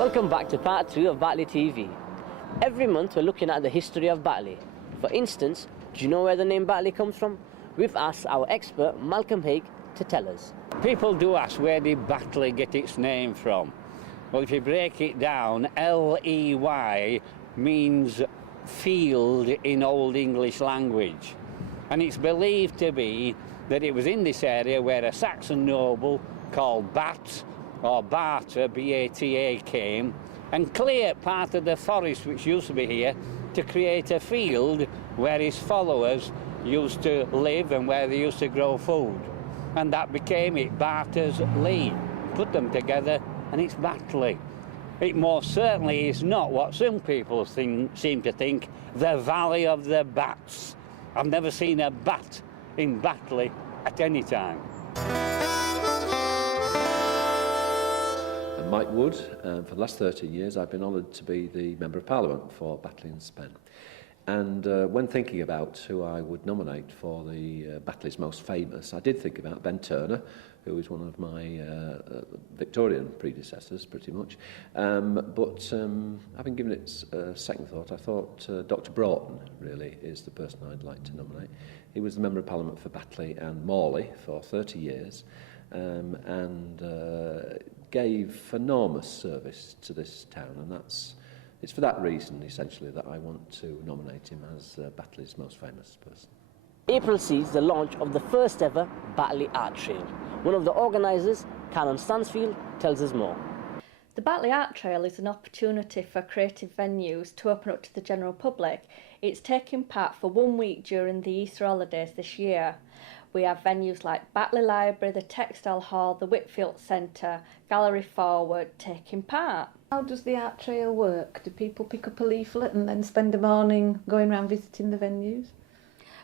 Welcome back to part 3 of BatleyTV. Every month we're looking at the history of Batley. For instance, do you know where the name Batley comes from? We've asked our expert Malcolm Haig to tell us. People do ask where did Batley get its name from? Well, if you break it down, L-E-Y means field in Old English language. And it's believed to be that it was in this area where a Saxon noble called Bat or Barter, B-A-T-A, came and cleared part of the forest which used to be here to create a field where his followers used to live and where they used to grow food. And that became it, Barter's Lee. Put them together and it's Batley. It most certainly is not what some people seem to think, the Valley of the Bats. I've never seen a bat in Batley at any time. Mike Wood, for the last 13 years I've been honoured to be the Member of Parliament for Batley and Spen. And when thinking about who I would nominate for the Batley's most famous, I did think about Ben Turner, who is one of my Victorian predecessors, pretty much. But having given it second thought, I thought Dr Broughton really is the person I'd like to nominate. He was the Member of Parliament for Batley and Morley for 30 years and gave enormous service to this town, and it's for that reason, essentially, that I want to nominate him as Batley's most famous person. April sees the launch of the first ever Batley Art Trail. One of the organisers, Karen Stansfield, tells us more. The Batley Art Trail is an opportunity for creative venues to open up to the general public. It's taking part for 1 week during the Easter holidays this year. We have venues like Batley Library, the Textile Hall, the Whitfield Centre, Gallery Forward taking part. How does the art trail work? Do people pick up a leaflet and then spend a morning going around visiting the venues?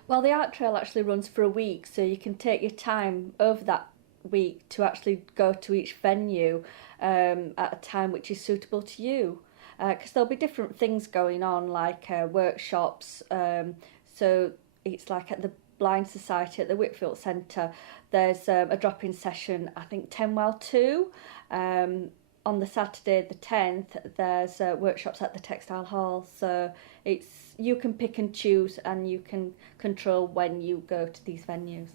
Well, the art trail actually runs for a week, so you can take your time over that week to actually go to each venue at a time which is suitable to you. Because there'll be different things going on, like workshops. So it's like at the Blind Society at the Whitfield Centre, there's a drop-in session, I think 10-2. On the Saturday the 10th, there's workshops at the Textile Hall. So you can pick and choose, and you can control when you go to these venues.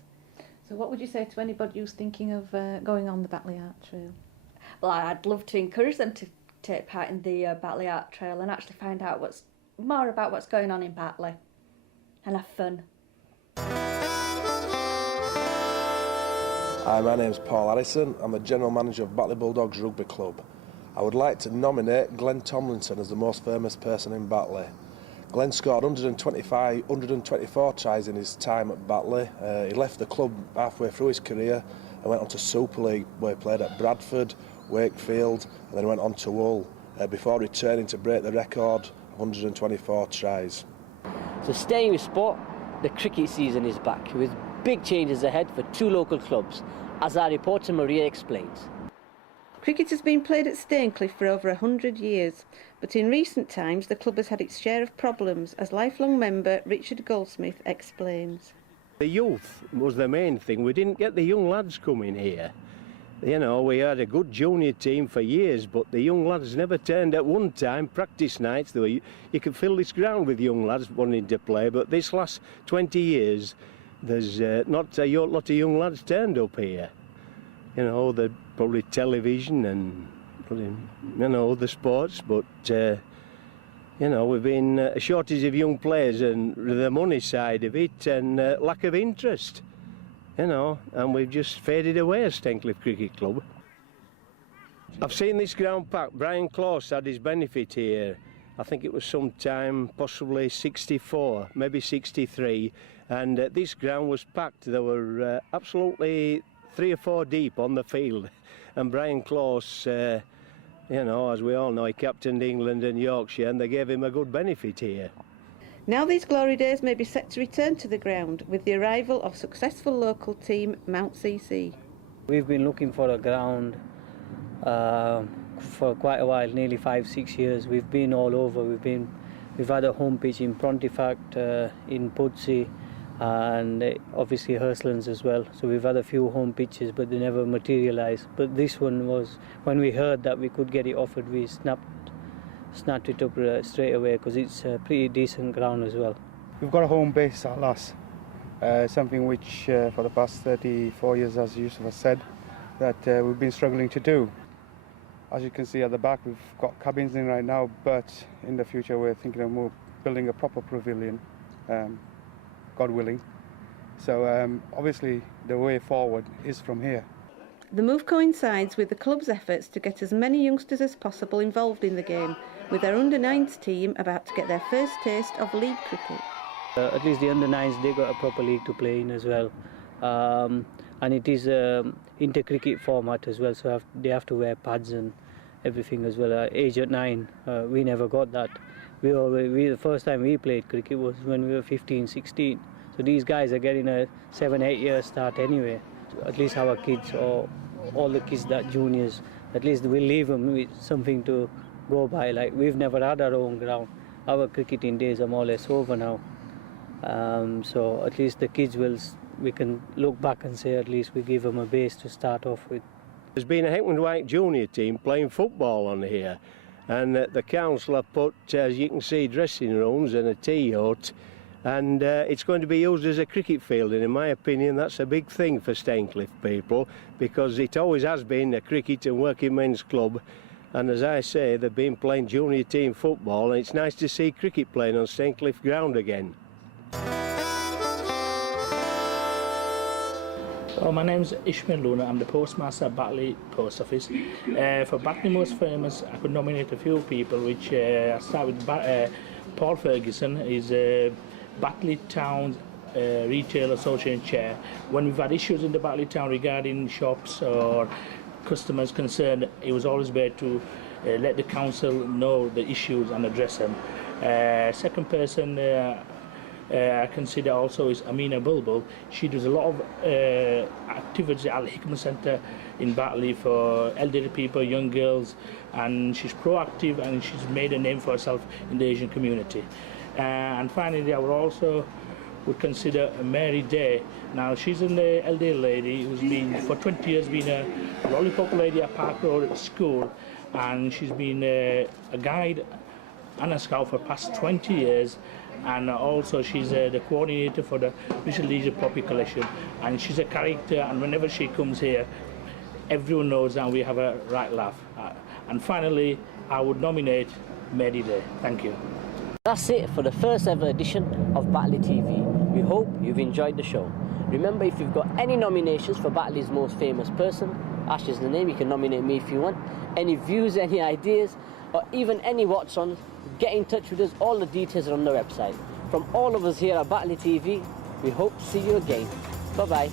So what would you say to anybody who's thinking of going on the Batley Art Trail? Well, I'd love to encourage them to take part in the Batley Art Trail and actually find out more about what's going on in Batley and have fun. Hi, my name's Paul Harrison. I'm the General Manager of Batley Bulldogs Rugby Club. I would like to nominate Glenn Tomlinson as the most famous person in Batley. Glenn scored 124 tries in his time at Batley. He left the club halfway through his career and went on to Super League, where he played at Bradford, Wakefield, and then went on to Hull, before returning to break the record of 124 tries. So staying with sport, the cricket season is back, with big changes ahead for 2 local clubs, as our reporter Maria explains. Cricket has been played at Staincliffe for over 100 years, but in recent times the club has had its share of problems, as lifelong member Richard Goldsmith explains. The youth was the main thing. We didn't get the young lads coming here. You know, we had a good junior team for years, but the young lads never turned at one time. Practice nights, you could fill this ground with young lads wanting to play, but this last 20 years, there's not a lot of young lads turned up here. You know, they're probably television and, you know, other sports, but, you know, we've been a shortage of young players and the money side of it and lack of interest, you know, and we've just faded away as Staincliffe Cricket Club. I've seen this ground packed. Brian Close had his benefit here. I think it was sometime possibly 64, maybe 63, and this ground was packed. There were absolutely 3 or 4 deep on the field, and Brian Close, you know, as we all know, he captained England and Yorkshire, and they gave him a good benefit here. Now these glory days may be set to return to the ground with the arrival of successful local team Mount CC. We've been looking for a ground for quite a while, nearly 5-6 years. We've been all over. We've had a home pitch in Pontefract, in Pudsey, and obviously Herslands as well. So we've had a few home pitches, but they never materialised. But this one was, when we heard that we could get it offered, we snapped it up straight away, because it's a pretty decent ground as well. We've got a home base at last, something which for the past 34 years, as Yusuf has said, that we've been struggling to do. As you can see at the back, we've got cabins in right now, but in the future we're thinking of building a proper pavilion, God willing. So obviously the way forward is from here. The move coincides with the club's efforts to get as many youngsters as possible involved in the game, with their under-9s team about to get their first taste of league cricket. At least the under-9s, they got a proper league to play in as well. And it is inter-cricket format as well, so they have to wear pads and everything as well. Age at 9, we never got that. The first time we played cricket was when we were 15, 16. So these guys are getting a 7, 8 year start anyway. At least our kids, or all the kids that juniors, at least we'll leave them with something to go by. Like, we've never had our own ground. Our cricketing days are more or less over now. So at least the kids we can look back and say at least we give them a base to start off with. There's been a Heckman White junior team playing football on here, and the council have put, as you can see, dressing rooms and a tea hut, and it's going to be used as a cricket field, and in my opinion that's a big thing for Staincliffe people, because it always has been a cricket and working men's club, and as I say, they've been playing junior team football, and it's nice to see cricket playing on Staincliffe ground again. Oh, my name's Ishmael Luna. I'm the postmaster at Batley Post Office. For Batley Most Famous, I could nominate a few people, which I start with Paul Ferguson. He's Batley Town Retail Association Chair. When we've had issues in the Batley Town regarding shops or customers concerned, he was always there to let the council know the issues and address them. Second person I consider also is Amina Bulbul. She does a lot of activities at Al Hikmah Centre in Batley for elderly people, young girls, and she's proactive and she's made a name for herself in the Asian community. And finally, I would consider Mary Day. Now, she's an elderly lady who's been for 20 years been a lollipop lady at Park Road School, and she's been a guide and a scout for the past 20 years. And also she's the coordinator for the British Leisure Poppy Collection, and she's a character, and whenever she comes here everyone knows and we have a right laugh. And finally I would nominate Mary Day. Thank you. That's it for the first ever edition of BatleyTV. We hope you've enjoyed the show. Remember, if you've got any nominations for Batley's most famous person, Ash is the name, you can nominate me if you want. Any views, any ideas, or even any watch-ons, get in touch with us. All the details are on the website. From all of us here at BatleyTV, we hope to see you again. Bye-bye.